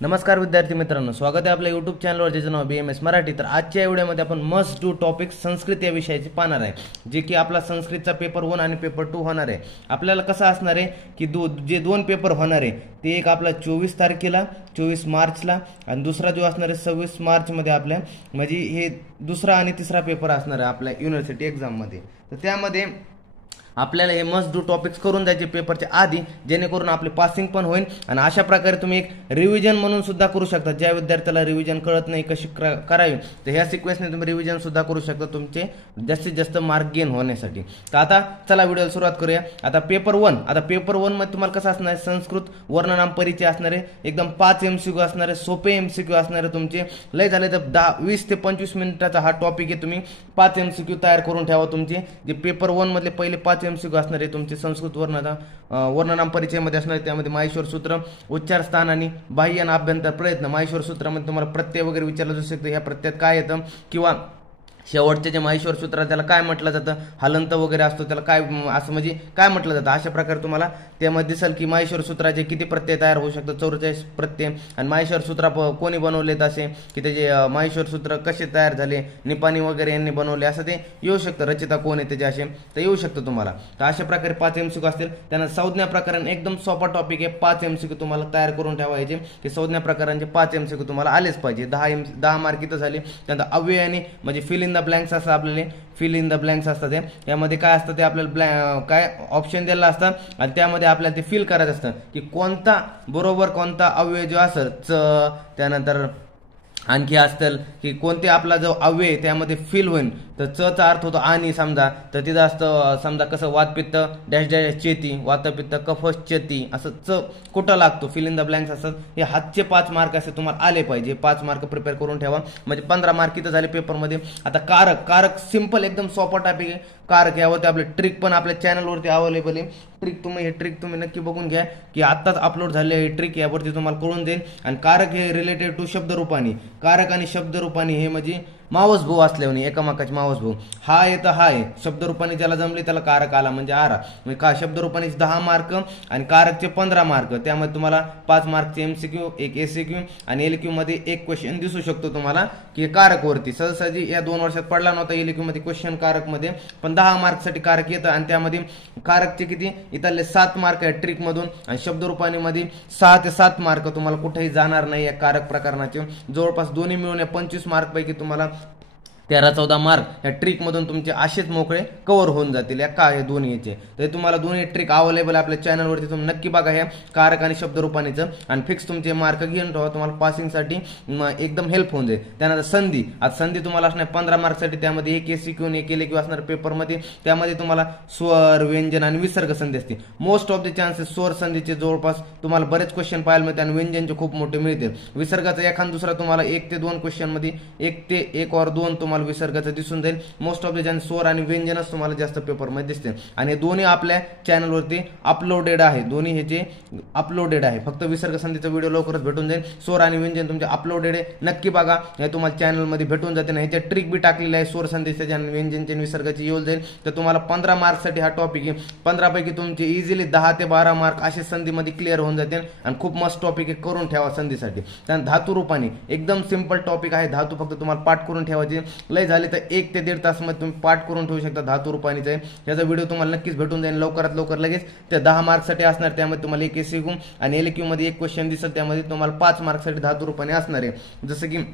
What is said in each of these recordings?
नमस्कार विद्यार्थी मित्रांनो, स्वागत आहे आपल्या यूट्यूब चॅनलवर ज्याचं नाव BMS मराठी। तर आजच्या व्हिडिओमध्ये आपण मस्ट डू टॉपिक संस्कृत या विषयाची पाहणार आहे, जे की आपला संस्कृतचा पेपर 1 आणि पेपर 2 होणार आहे। आपल्याला कसं असणार आहे की जे दोन पेपर होणार आहे ते एक आपला 24 तारखेला 24 मार्चला आणि दुसरा जो असणार आहे 26 मार्चमध्ये आपल्या म्हणजे हे दुसरा आणि तिसरा पेपर असणार आहे आपल्या युनिव्हर्सिटी एग्जाममध्ये। तर त्यामध्ये आपल्याला हे मस्ट डू टॉपिक्स करून द्यायचे पेपरच्या आधी, जेणेकरून आपले पासिंग पण होईल। आणि अशा प्रकारे तुम्ही एक रिव्हिजन म्हणून सुद्धा करू शकता। ज्या विद्यार्थ्याला रिव्हिजन कळत नाही कशी करावी, तर ह्या सिक्वेन्सने तुम्ही रिव्हिजन सुद्धा करू शकता तुमचे जास्तीत जास्त मार्क गेन होण्यासाठी। तर आता चला व्हिडिओला सुरुवात करूया। आता पेपर 1 मध्ये तुम्हाला कसं असणार आहे, संस्कृत वर्णनाम परिचय असणार आहे, एकदम 5 MCQ असणार आहे, सोपे MCQ असणार आहे तुमचे। लय झाले तर 20 ते 25 मिनिटाचा हा टॉपिक आहे, तुम्ही 5 MCQ तयार करून ठेवा तुमचे। जे पेपर 1 मधले पहिले 5 MCQ असणार आहे तुमचे संस्कृत वर्णनाम परिचयमध्ये असणार आहे। त्यामध्ये माहेश्वर सूत्र, उच्चार स्थान आणि बाह्य आणि आभ्यंतर प्रयत्न। माहेश्वर सूत्रामध्ये तुम्हाला प्रत्यय वगैरे विचारलं जाऊ शकतं, ह्या प्रत्ययात काय येतं, किंवा शेवटचे जे माहेश्वर सूत्र त्याला काय म्हटलं जातं, हलंत वगैरे असतो त्याला काय असं म्हणजे काय म्हटलं जातं। अशा प्रकारे तुम्हाला त्यामध्ये दिसेल की माहेश्वर सूत्राचे किती प्रत्यय तयार होऊ शकतात, 44 प्रत्यय। आणि माहेश्वर सूत्र कोणी बनवलेत असे की त्याचे माहेश्वर सूत्र कसे तयार झाले, निपाणी वगैरे यांनी बनवले, असं ते येऊ शकतं। रचिता कोण आहे त्याचे असे तर येऊ शकतं तुम्हाला। तर अशा प्रकारे 5 MCQ असतील। त्यांना संज्ञा प्रकरण एकदम सोपा टॉपिक आहे, 5 MCQ तुम्हाला तयार करून ठेवायचे की संज्ञा प्रकारांचे 5 MCQ तुम्हाला आलेच पाहिजे। 10 मार्क इथं झाले। त्यानंतर अव्ययाने म्हणजे फिल इन द ब्लँक्स असं आपल्याला फिल इन द ब्लँक्स असतात, यामध्ये काय असतं ते आपल्याला काय ऑप्शन दिलेला असतं आणि त्यामध्ये आपल्याला ते फिल करायचं असतं की कोणता बरोबर कोणता अव्यय जो असेल, त्यानंतर आणखी असतील की कोणते आपला जो अव्यय त्यामध्ये फिल होईल। तर चा अर्थ होतो आणि, समजा तर तिथं असतं समजा कसं वातपित्त डॅश डॅश चेती, वातपित्त कफ चेती, असं कुठं लागतो, फिल इन द ब्लँक्स असतात। हे हातचे 5 मार्क असे तुम्हाला आले पाहिजे। 5 मार्क प्रिपेअर करून ठेवा, म्हणजे 15 मार्क इथं झाले पेपरमध्ये। आता कारक सिंपल एकदम सोपा टॉपिक आहे कारक। यावरती आपले ट्रिक पण आपल्या चॅनलवरती अवेलेबल आहे। ट्रिक तुम्ही नक्की बघून घ्या की आत्ताच अपलोड झाले आहे ट्रिक, यावरती तुम्हाला कळून देईल। आणि कारक हे रिलेटेड टू शब्दरूपानी, कारक आणि शब्दरूपानी हे म्हणजे मावस भाऊ असल्याने, एकामेकाचे मावस भाऊ। हा येतं हा आहे शब्दरूपाने, ज्याला जमले त्याला कारक आला म्हणजे आरा। म्हणजे का शब्दरूपाने 10 मार्क आणि कारकचे 15 मार्क। त्यामध्ये तुम्हाला 5 मार्कचे MCQ, एक ACQ आणि LQ मध्ये एक क्वेश्चन दिसू शकतो तुम्हाला की कारक वरती। सहजासहजी या 2 वर्षात पडला नव्हता LQ मध्ये क्वेश्चन कारक मध्ये, पण 10 मार्कसाठी कारक येतं। आणि त्यामध्ये कारकचे किती इथले 7 मार्क आहेत ट्रिक मधून, आणि शब्दरूपाने मध्ये 6 ते 7 मार्क तुम्हाला कुठेही जाणार नाही या कारक प्रकरणाचे। जवळपास दोन्ही मिळून 25 मार्क पैकी तुम्हाला 13-14 मार्क या ट्रिक मधून तुमचे असेच मोकळे कव्हर होऊन जातील या हे दोन्ही याचे। तर तुम्हाला दोन्ही ट्रिक अवेलेबल आपल्या चॅनलवरती, तुम्ही नक्की बघा ह्या कारक आणि शब्दरूपानीचं, आणि फिक्स तुमचे मार्क घेऊन ठेवा, तुम्हाला पासिंगसाठी एकदम हेल्प होऊन जाईल। त्यानंतर संधी, आज संधी तुम्हाला असणार 15 मार्कसाठी, त्यामध्ये एक ACQ आणि एक LQ असणार पेपरमध्ये। त्यामध्ये तुम्हाला स्वर, व्यंजन आणि विसर्ग संधी असते। मोस्ट ऑफ द चान्सेस स्वर संधीचे जवळपास तुम्हाला बरेच क्वेश्चन पाहायला मिळते आणि व्यंजनचे खूप मोठे मिळतील। विसर्गाचा एखादा दुसरा तुम्हाला 1 ते 2 क्वेश्चन मध्ये 1 ते 1 और 2 तुम्हाला विसर्गाचं दिसून जाईल। मोस्ट ऑफ द चान्स स्वर आणि व्यंजनच तुम्हाला जास्त पेपरमध्ये दिसते। आणि हे दोन्ही आपल्या चॅनलवरती अपलोडेड आहे, दोन्ही ह्याचे अपलोडेड आहे। फक्त विसर्ग संधीचा व्हिडिओ लवकरच भेटून जाईल। स्वर आणि व्यंजन तुमचे अपलोडेड आहे, नक्की बघा, हे तुम्हाला चॅनलमध्ये भेटून जाते। ना ह्याच्या ट्रिक बी टाकलेली आहे स्वर संधीचे आणि व्यंजनचे विसर्गाची येऊन जाईल। तर तुम्हाला 15 मार्कसाठी हा टॉपिक आहे। 15 पैकी तुमचे इझिली 10 ते 12 मार्क असे संधीमध्ये क्लिअर होऊन जातील आणि खूप मस्त टॉपिक आहे, करून ठेवा संधीसाठी। त्यानंतर धातू रूपाने एकदम सिंपल टॉपिक आहे। धातू फक्त तुम्हाला पाठ करून ठेवायचे, लय झाले तर 1 ते 1.5 तासामध्ये तुम्ही पाठ करून ठेवू शकता धातू रूपानीचा। याचा व्हिडिओ तुम्हाला नक्कीच भेटून जाईल लवकरात लवकर लगेच। त्या 10 मार्कसाठी असणार, त्यामध्ये तुम्हाला एक ACQ आणि LQ मध्ये एक क्वेश्चन दिसेल, त्यामध्ये तुम्हाला 5 मार्कसाठी धातू रूपाने असणार आहे। जसं की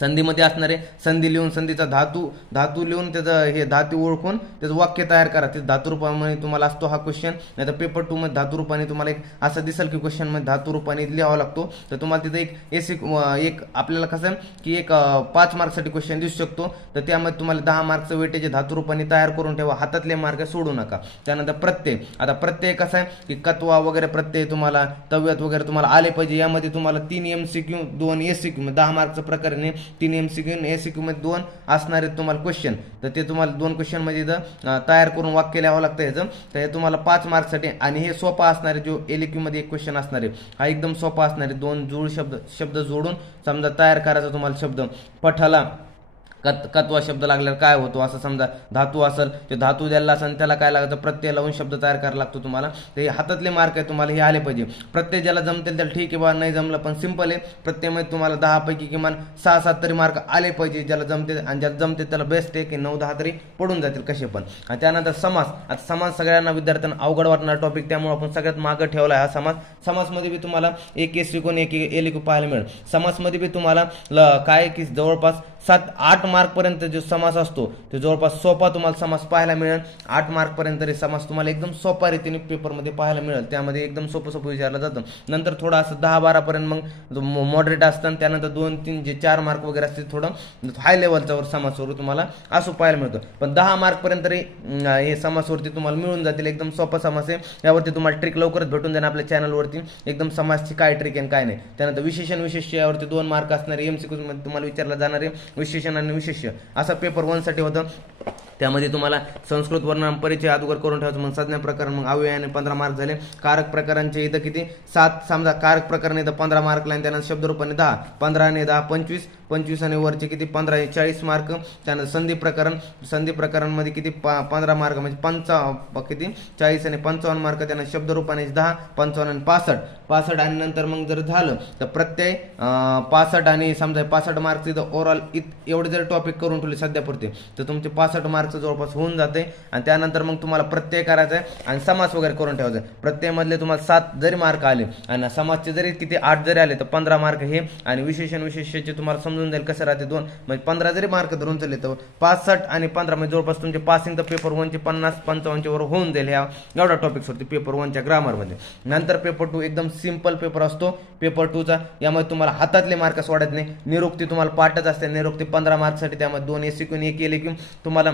संधीमध्ये असणारे संधी लिहून, संधीचा धातू लिहून त्याचं हे धातू ओळखून त्याचं वाक्य तयार करा, ते धातू रूपाने तुम्हाला असतो हा क्वेश्चन। नाही तर पेपर 2 मध्ये धातू रूपाने तुम्हाला एक असं दिसेल की क्वेश्चन मध्ये धातू रूपाने लिहावा लागतो। तर तुम्हाला तिथे एक एक आपल्याला कसं की एक 5 मार्कसाठी क्वेश्चन दिसू शकतो। तर त्यामध्ये तुम्हाला 10 मार्कचं वेटेज धातू रूपाने तयार करून ठेवा, हातातले मार्क सोडू नका। त्यानंतर प्रत्यय, आता प्रत्यय कसा आहे की कत्वा वगैरे प्रत्यय तुम्हाला तव्यत वगैरे तुम्हाला आले पाहिजे। यामध्ये तुम्हाला 3 MCQ 2 ACQ, 10 मार्कचं प्रकरण आहे। 3 MCQ आणि ACQ मध्ये 2 असणारे तुम्हाला क्वेश्चन, तर ते तुम्हाला 2 क्वेश्चन मध्ये तयार करून वाक्य लिहावं लागतं याचं। तर हे तुम्हाला 5 मार्कसाठी, आणि हे सोपा असणारे जो LQ मध्ये एक क्वेश्चन असणार आहे हा एकदम सोपा असणार आहे। 2 जोड शब्द जोडून समजा तयार करायचा तुम्हाला शब्द, पठाला कत्वा शब्द लागल्यावर काय होतो, असं समजा धातू असेल ते धातू द्यायला असेल त्याला काय लागतं, प्रत्यय लावून शब्द तयार करायला लागतो तुम्हाला. ते हातातले मार्क आहे तुम्हाला हे आले पाहिजे. प्रत्यय ज्याला जमतील त्याला ठीक आहे बा, नाही जमलं पण सिंपल आहे. प्रत्ययमध्ये तुम्हाला 10 पैकी किमान 6-7 तरी मार्क आले पाहिजे ज्याला जमते, आणि ज्याला जमते त्याला बेस्ट आहे की 9-10 तरी पडून जातील कसे पण. आणि त्यानंतर समास. आता समास सगळ्यांना विद्यार्थ्यांना अवघड वाटणार टॉपिक, त्यामुळे आपण सगळ्यात मागं ठेवला आहे हा समास. समासमध्ये बी तुम्हाला एक एसिकोन एक एलिको पाहायला मिळेल. समासमध्ये बी तुम्हाला काय की जवळपास 7-8 मार्क पर्यंत जो समास असतो तो जवळपास सोपा तुम्हाला समास पाहायला मिळेल. 8 मार्क पर्यंत तरी समास तुम्हाला एकदम सोपा रीतीने पेपरमध्ये पाहायला मिळेल. त्यामध्ये एकदम सोपं विचारलं जातं. नंतर थोडं असं 10-12 पर्यंत मग मॉडरेट असतं. त्यानंतर 2-3 जे 4 मार्क वगैरे असते थोडं हाय लेवलच्यावर समासवर तुम्हाला असं पाहायला मिळतं. पण 10 मार्क पर्यंत तरी हे समासवरती तुम्हाला मिळून जातील. एकदम सोपा समास आहे. यावरती तुम्हाला ट्रिक लवकरच भेटून जाईल आपल्या चॅनलवरती, एकदम समासची काय ट्रिक आहे काय नाही. त्यानंतर विशेषण विशेष्य यावरती 2 मार्क असणारे MCQ मध्ये तुम्हाला विचारलं जाणारे विशेषण आणि विशेष्य असा पेपर 1 साठी होतं. त्यामध्ये तुम्हाला संस्कृत वर्णन परिचय अगोदर करून ठेवायचं. मग संज्ञा प्रकरण, मग अव्ययाने 15 मार्क झाले. कारक प्रकारांचे इथं किती 7 समजा कारक प्रकरण इथं 15 मार्क लाईन. त्यानंतर शब्दरूपाने 10, 15 आणि 10 25, 25 आणि वरचे किती 15 40 मार्क. त्यानंतर संधी प्रकरण, संधी प्रकरण किती 15 मार्क म्हणजे किती 40 आणि 55 मार्क. त्यानंतर शब्दरूपाने 10, 55 आणि 65 आणि नंतर मग जर झालं तर प्रत्यय 65 आणि समजा 65 मार्क तिथं ओव्हरऑल एवढे जर टॉपिक करून ठेवले सध्यापुरते तर तुमचे 65 मार्क जवळपास होऊन जाते. आणि त्यानंतर मग तुम्हाला प्रत्यय करायचा आहे आणि समास वगैरे करून ठेवायचं. प्रत्यय मधले तुम्हाला 7 जरी मार्क आले आणि समासचे जरी किती 8 जरी आले तर 15 मार्क हे. आणि विशेषण विशेष्याचे तुम्हाला समजून जाईल कसं राहते 2 म्हणजे 15 जरी मार्क धरून चालले तर 65 आणि 15 म्हणजे जवळपास तुमचे पासिंग तर पेपर 1 चे 50-55 वर होऊन जाईल ह्या एवढा टॉपिक्स होते पेपर 1 च्या ग्रामरमध्ये. नंतर पेपर 2 एकदम सिंपल पेपर असतो पेपर 2 चा. यामध्ये तुम्हाला हातातले मार्क सोडत नाही. निरुक्ती तुम्हाला पाठच असते. निरुक्ती 15 मार्क साठी, त्यामध्ये 2 एसिक्यून एक केले की तुम्हाला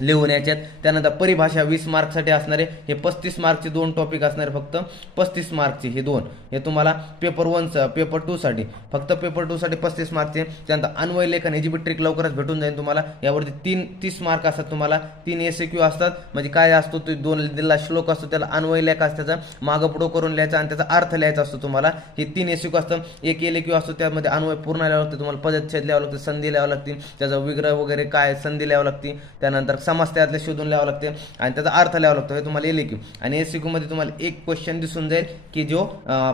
लिहून याच्यात. त्यानंतर परिभाषा 20 मार्कसाठी असणारे. हे 35 मार्कचे 2 टॉपिक असणारे फक्त 35 मार्कचे हे 2 हे तुम्हाला पेपर 1 पेपर 2 साठी फक्त पेपर 2 साठी 35 मार्कचे. त्यानंतर अन्वय लेखन याची बी ट्रिक लवकरच भेटून जाईल तुम्हाला. यावरती 30 मार्क असतात तुम्हाला. 3 एसिक्यू असतात. म्हणजे काय असतो तो 2 दिलेला श्लोक असतो त्याला अन्वय लेख असतो, त्याचा मागं पुढं करून लिहायचा आणि त्याचा अर्थ लिहायचा असतो तुम्हाला. हे 3 एसिक्यू असतं. एक एलिक्यू असतो त्यामध्ये अन्वय पूर्ण लिहावं लागतं तुम्हाला. पदच्छेद लिहावं लागतं, संधी लिहावं लागते, त्याचा विग्रह वगैरे काय संधी लिहावं लागते. त्यानंतर समास त्यातले शोधून लिहावं लागते आणि त्याचा अर्थ लिहावा लागतो. हे तुम्हाला एलिक्यू. आणि एसिक्यू मध्ये तुम्हाला एक क्वेश्चन दिसून जाईल की जो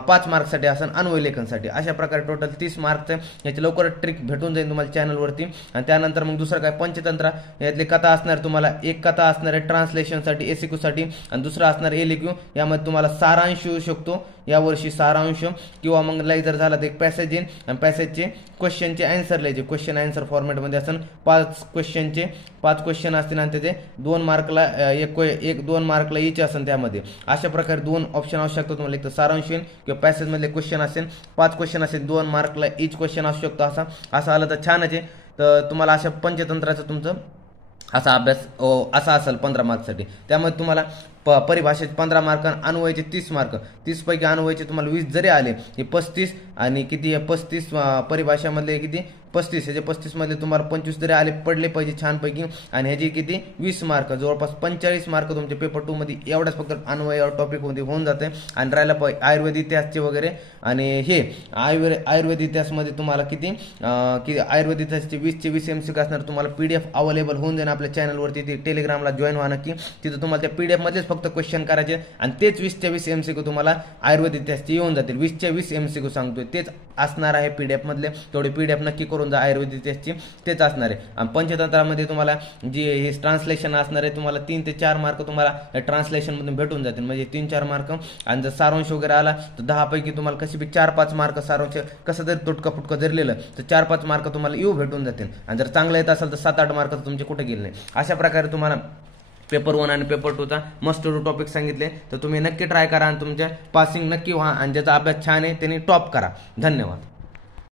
5 मार्कसाठी असेल अन्वय लेखनसाठी. अशा प्रकारे टोटल 30 मार्कचे याची लवकर ट्रिक भेटून जाईल तुम्हाला चॅनलवरती. आणि त्यानंतर मग दुसरं काय पंचतंत्र यातली कथा असणार तुम्हाला. एक कथा असणार आहे ट्रान्सलेशनसाठी एसिक्यू साठी आणि दुसरा असणार एलिक्यू. यामध्ये तुम्हाला सारांश येऊ शकतो यावर्षी सारांश, किंवा मग लई जर झाला तर एक पॅसेज येईल आणि पॅसेजचे क्वेश्चनचे आन्सर लिहायचे. क्वेश्चन आन्सर फॉर्मॅटमध्ये असेल. 5 क्वेश्चनचे 5 क्वेश्चन असतील आणि त्याचे 2 मार्कला एक 2 मार्कला इच असेल त्यामध्ये. अशा प्रकारे 2 ऑप्शन असू शकतो तुम्हाला. एक तर सारांश येईल किंवा पॅसेज मधले क्वेश्चन असेल. 5 क्वेश्चन असेल 2 मार्कला इच क्वेश्चन असू शकतो. असं आलं तर छानच आहे. तर तुम्हाला अशा पंचतंत्राचं तुमचं असा अभ्यास असा असेल 15 मार्कसाठी. त्यामध्ये तुम्हाला परिभाषेत 15 मार्क, अन्वयाचे 30 मार्क. 30 पैकी अन्वयाचे तुम्हाला 20 जरी आले हे 35 आणि किती 35 परिभाषामधले किती 35 ह्याचे 35 मधले तुम्हाला 25 जरी आले पडले पाहिजे छानपैकी. आणि ह्याचे किती 20 मार्क जवळपास 45 मार्क तुमचे पेपर 2 मध्ये एवढाच फक्त अन्वय टॉपिक मध्ये होऊन जाते. आणि राहिला आयुर्वेद इतिहासचे वगैरे. आणि हे आयुर्वेद इतिहास मध्ये तुम्हाला किती आयुर्वेद इतिहासचे 20 चे 20 MCQ असणार. तुम्हाला PDF अवेलेबल होऊन जाईल आपल्या चॅनलवरती. टेलिग्रामला जॉईन व्हा नक्की. तिथं तुम्हाला त्या PDF मध्येच फक्त क्वेश्चन करायचे आणि तेच 20 चे 20 MCQ तुम्हाला आयुर्वेद इतिहासचे येऊन जातील. 20 चे 20 MCQ सांगतोय तेच असणार आहे PDF मधले. तेवढे PDF नक्की करून जा आयुर्वेद इतिहासची तेच असणार आहे. आणि पंचतंत्रामध्ये तुम्हाला जी हे ट्रान्सलेशन असणार आहे तुम्हाला 3 ते 4 मार्क तुम्हाला ट्रान्सलेशन मधून भेटून जातील. म्हणजे 3-4 मार्क. आणि जर सारांश वगैरे आला तर 10 पैकी तुम्हाला कशी बी 4-5 मार्क सारांश कसं जरी तुटका फुटका जरी लिहिलं तर 4-5 मार्क तुम्हाला येऊ भेटून जातील. आणि जर चांगलं येत असेल तर 7-8 मार्क तुमचे कुठे गेले नाही. अशा प्रकारे तुम्हाला पेपर 1 आणि पेपर 2 चा मस्ट टू टॉपिक सांगितले. तर तुम्ही नक्की ट्राय करा आणि तुमच्या पासिंग नक्की व्हा आणि ज्याचा अभ्यास छान आहे त्यांनी टॉप करा. धन्यवाद.